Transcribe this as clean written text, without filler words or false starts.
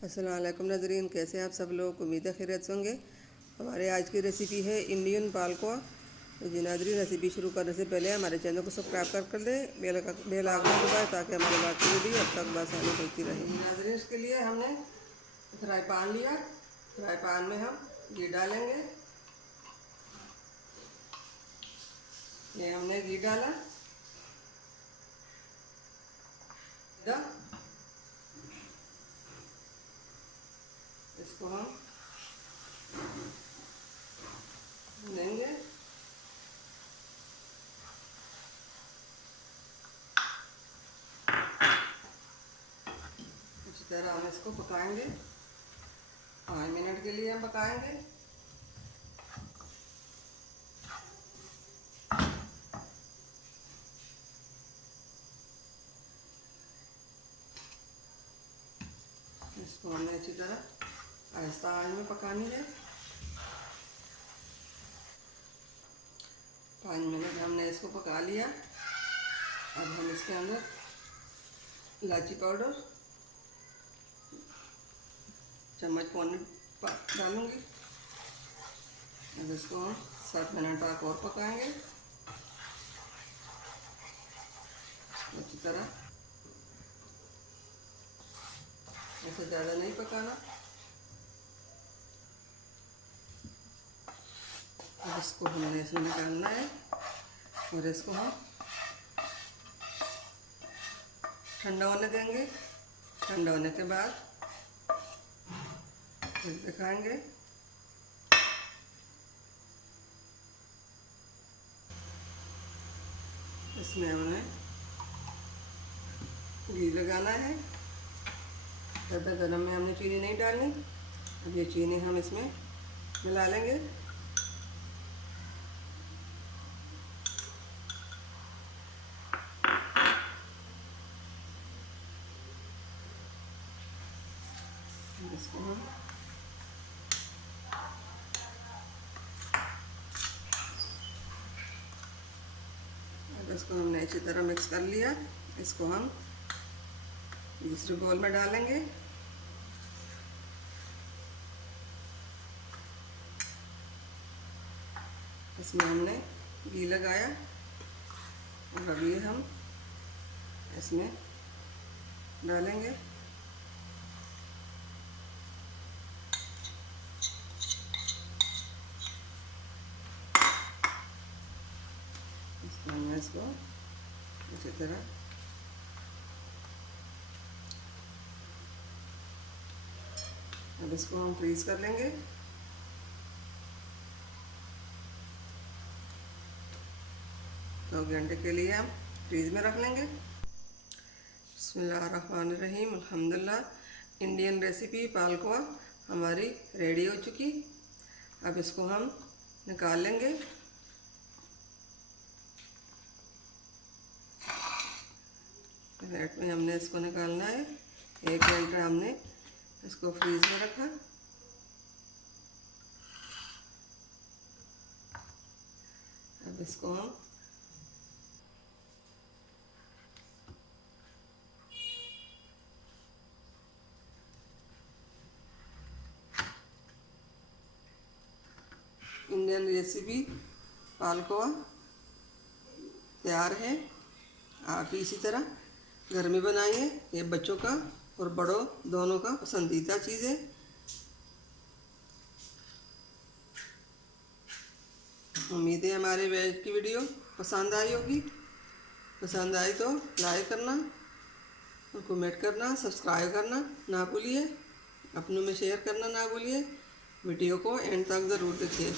अस्सलाम वालेकुम नाज़रीन, कैसे हैं आप सब लोग। उम्मीद है खैरियत से होंगे। हमारे आज की रेसिपी है इंडियन पालकोवा। जी नाज़रीन, रेसिपी शुरू करने से पहले हमारे चैनल को सब्सक्राइब कर दें, बेल आइकन दबाएं ताकि हमारी बाकी वीडियो अब तक आसानी होती रहे। नाज़रीन, इसके लिए हमने फ्राई पैन लिया। फ्राई पैन में हम घी डालेंगे। ये हमने घी डाला। इसको हम लेंगे। इसी तरह हम इसको पकाएंगे। 5 मिनट के लिए हम पकाएंगे। इसको हमने अच्छी तरह आहिस्ता आंच में पकानी है। 5 मिनट हमने इसको पका लिया। अब हम इसके अंदर इलायची पाउडर चम्मच पौने डालूंगी। अब इसको हम 7 मिनट तक और पकाएंगे अच्छी तरह। ऐसे ज़्यादा नहीं पकाना। अब इसको हमने इसमें निकालना है और इसको हम ठंडा होने देंगे। ठंडा होने के बाद फिर दिखाएंगे। इसमें हमने घी लगाना है। ज़्यादा गरम में हमने चीनी नहीं डालनी। अब ये चीनी हम इसमें मिला लेंगे। इसको हम अब इसको हमने अच्छी तरह मिक्स कर लिया। इसको हम दूसरे बाउल में डालेंगे। इसमें हमने घी लगाया और अब ये हम इसमें डालेंगे। इसको इसी तरह अब इसको हम फ्रीज कर लेंगे। 2 घंटे के लिए हम फ्रीज में रख लेंगे। बिस्मिल्लाहिर्रहमानिर्रहीम, अल्हम्दुलिल्लाह। इंडियन रेसिपी पालकोवा हमारी रेडी हो चुकी। अब इसको हम निकाल लेंगे। प्लेट में हमने इसको निकालना है। 1 घंटा हमने इसको फ्रीज में रखा। अब इसको हम इंडियन रेसिपी पालकोवा तैयार है। आप इसी तरह घर में बनाइए। ये बच्चों का और बड़ों दोनों का पसंदीदा चीज़ है। उम्मीद है हमारे वेज की वीडियो पसंद आई होगी। पसंद आई तो लाइक करना और कमेंट करना, सब्सक्राइब करना ना भूलिए। अपनों में शेयर करना ना भूलिए। वीडियो को एंड तक ज़रूर देखिए।